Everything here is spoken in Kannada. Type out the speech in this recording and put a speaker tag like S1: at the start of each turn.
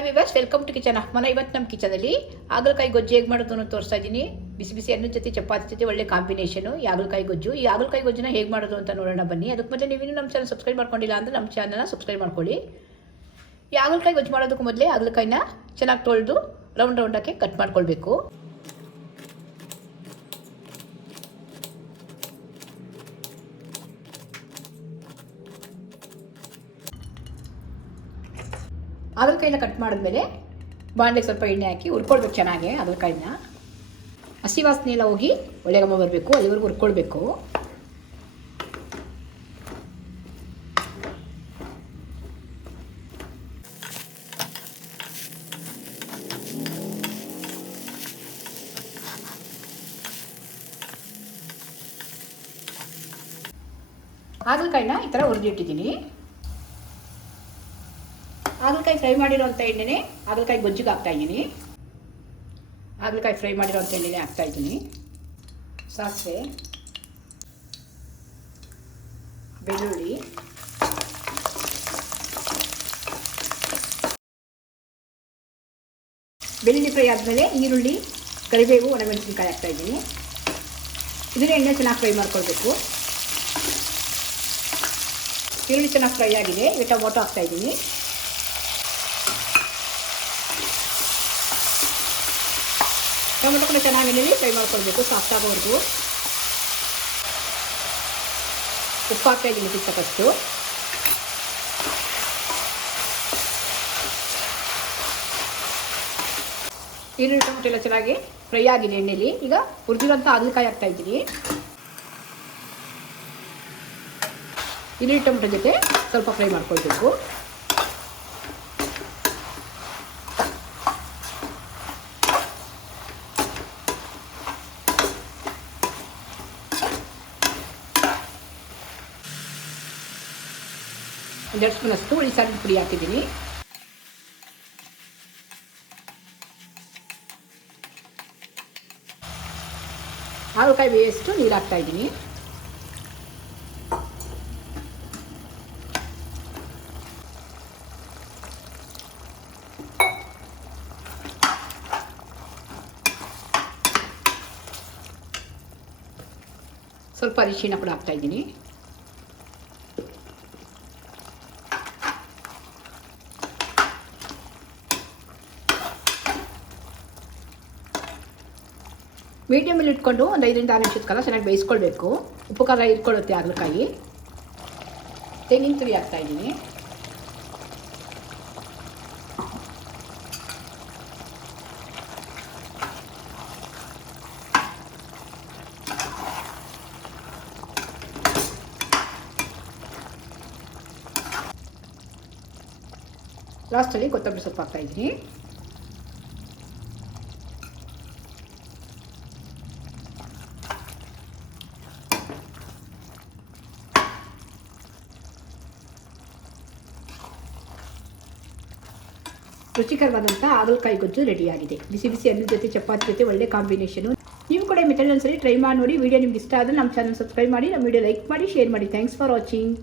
S1: Hi viewers welcome to kitchen ಅಹ್ಮನ ಇವತ್ತು ನಮ್ಮ ಕಿಚನಲ್ಲಿ ಹಾಗಲಕಾಯಿ ಗೊಜ್ಜು ಹೇಗೆ ಮಾಡೋದು ಅನ್ನೋದು ತೋರಿಸ್ತಾ ಇದ್ದೀನಿ. ಬಿಸಿ ಬಿಸಿ ಅನ್ನದ ಜೊತೆ, ಚಪಾತಿ ಜೊತೆ ಒಳ್ಳೆ ಕಾಂಬಿನೇಷನು ಈ ಹಾಗಲಕಾಯಿ ಗೊಜ್ಜು. ಈ ಹಾಗಲಕಾಯಿ ಗೊಜ್ಜನ ಹೇಗೆ ಮಾಡೋದು ಅಂತ ನೋಡೋಣ ಬನ್ನಿ. ಅದಕ್ಕೆ ಮೊದಲೇ ನೀವಿನ್ನೂ ನಮ್ಮ ಚಾನಲ್ ಸಬ್ಸ್ಕ್ರೈಬ್ ಮಾಡ್ಕೊಂಡಿಲ್ಲ ಅಂದರೆ ನಮ್ಮ ಚಾನಲ್ನ ಸಬ್ಸ್ಕ್ರೈಬ್ ಮಾಡ್ಕೊಳ್ಳಿ. ಈ ಹಾಗಲಕಾಯಿ ಗೊಜ್ಜು ಮಾಡೋದಕ್ಕೂ ಮೊದಲೇ ಹಾಗಲಕಾಯಿನ ಚೆನ್ನಾಗಿ ತೊಳೆದು ರೌಂಡ್ ರೌಂಡಾಗಿ ಕಟ್ ಮಾಡ್ಕೊಳ್ಬೇಕು. ಹಾಗಲಕಾಯಿನ ಕಟ್ ಮಾಡಿದ್ಮೇಲೆ ಬಾಣಲೆಗೆ ಸ್ವಲ್ಪ ಎಣ್ಣೆ ಹಾಕಿ ಹುರ್ಕೊಳ್ಬೇಕು ಚೆನ್ನಾಗಿ ಹಾಗಲಕಾಯಿನ ಹಸಿ ವಾಸನೆ ಎಲ್ಲ ಹೋಗಿ ಒಳ್ಳೆ ಗಮ್ಮ ಬರಬೇಕು, ಅಲ್ಲಿವರೆಗೂ ಹುರ್ಕೊಳ್ಬೇಕು. ಹಾಗಲಕಾಯಿನ ಈ ಥರ ಹುರಿದಿಟ್ಟಿದ್ದೀನಿ. ಹಾಗಲಕಾಯಿ ಫ್ರೈ ಮಾಡಿರೋಂಥ ಎಣ್ಣೆನೆ ಹಾಗಲಕಾಯಿ ಗೊಜ್ಜಿಗೆ ಹಾಕ್ತಾ ಇದ್ದೀನಿ. ಹಾಗಲಕಾಯಿ ಫ್ರೈ ಮಾಡಿರೋಂಥ ಎಣ್ಣೆನೇ ಹಾಕ್ತಾ ಇದ್ದೀನಿ. ಸಾಸಿವೆ, ಬೆಳ್ಳುಳ್ಳಿ ಬೆಳ್ಳುಳ್ಳಿ ಫ್ರೈ ಆದಮೇಲೆ ಈರುಳ್ಳಿ, ಕರಿಬೇವು, ಒಣಮೆಣಸಿನ್ಕಾಯಿ ಹಾಕ್ತಾ ಇದ್ದೀನಿ. ಇದನ್ನೇ ಎಣ್ಣೆ ಚೆನ್ನಾಗಿ ಫ್ರೈ ಮಾಡ್ಕೊಳ್ಬೇಕು. ಈರುಳ್ಳಿ ಚೆನ್ನಾಗಿ ಫ್ರೈ ಆಗಿದೆ. ಈಗ ಟೊಮೊಟೊ ಹಾಕ್ತಾ ಟೊಮೆಟೊ ಕೂಡ ಚೆನ್ನಾಗಿ ಎಣ್ಣೆಲಿ ಫ್ರೈ ಮಾಡ್ಕೊಳ್ಬೇಕು ಸಾಫ್ಟ್ ಆಗೋವರೆಗೂ. ಉಪ್ಪು ಹಾಕ್ತಾ ಇದ್ದೀನಿ ಚಿಕ್ಕ ಫಸ್ಟು ಈರುಳ್ಳಿ ಟೊಮೆಟೊ ಎಲ್ಲ ಚೆನ್ನಾಗಿ ಫ್ರೈ ಆಗಿದೆ ಎಣ್ಣೆಲಿ. ಈಗ ಹುರಿದಿರೋಂಥ ಹಾಗಲಕಾಯಿ ಹಾಕ್ತಾ ಇದ್ದೀನಿ. ಈರುಳ್ಳಿ ಟೊಮೆಟೊ ಜೊತೆ ಸ್ವಲ್ಪ ಫ್ರೈ ಮಾಡ್ಕೊಳ್ಬೇಕು. ಒಂದೆರಡು ಸ್ಪೂನಷ್ಟು ಹುಳಿ ಸಾರಿನ ಪುಡಿ ಹಾಕಿದ್ದೀನಿ. ಹಾಗಲಕಾಯಿ ಬೇಯಷ್ಟು ನೀರು ಹಾಕ್ತಾ ಇದ್ದೀನಿ. ಸ್ವಲ್ಪ ಅರಿಶಿಣ ಕೂಡ ಹಾಕ್ತಾ ಮೀಡಿಯಮಲ್ಲಿ ಇಟ್ಕೊಂಡು ಒಂದು ಐದರಿಂದ ಆರು ನಿಮಿಷದ ಕಾಲ ಚೆನ್ನಾಗಿ ಬೇಯಿಸ್ಕೊಳ್ಬೇಕು ಉಪ್ಪು ಖಾರ ಇಟ್ಕೊಳ್ಳುತ್ತೆ ಹಾಗಲಕಾಯಿ ತೆಂಗಿನ ತುರಿ ಹಾಕ್ತಾ ಇದ್ದೀನಿ ಲಾಸ್ಟಲ್ಲಿ ಕೊತ್ತಂಬರಿ ಸೊಪ್ಪು ಹಾಕ್ತಾ ರುಚಿಕರವಾದಂಥ ಹಾಗಲಕಾಯಿ ಗೊಜ್ಜು ರೆಡಿಯಾಗಿದೆ. ಬಿಸಿ ಬಿಸಿ ಅನ್ನದ ಜೊತೆ ಚಪಾತಿ ಜೊತೆ ಒಳ್ಳೆ ಕಾಂಬಿನೇಷನು ನೀವು ಕೂಡ ಮೆಥಡ್ ಒಂದ್ಸರಿ ಟ್ರೈ ಮಾಡಿ ನೋಡಿ. ವಿಡಿಯೋ ನಿಮ್ಗೆ ಇಷ್ಟ ಆದರೆ ನಮ್ಮ ಚಾನಲ್ ಸಬ್ಸ್ಕ್ರೈಬ್ ಮಾಡಿ. ನಮ್ಮ ವಿಡಿಯೋ ಲೈಕ್ ಮಾಡಿ ಶೇರ್ ಮಾಡಿ. Thanks for watching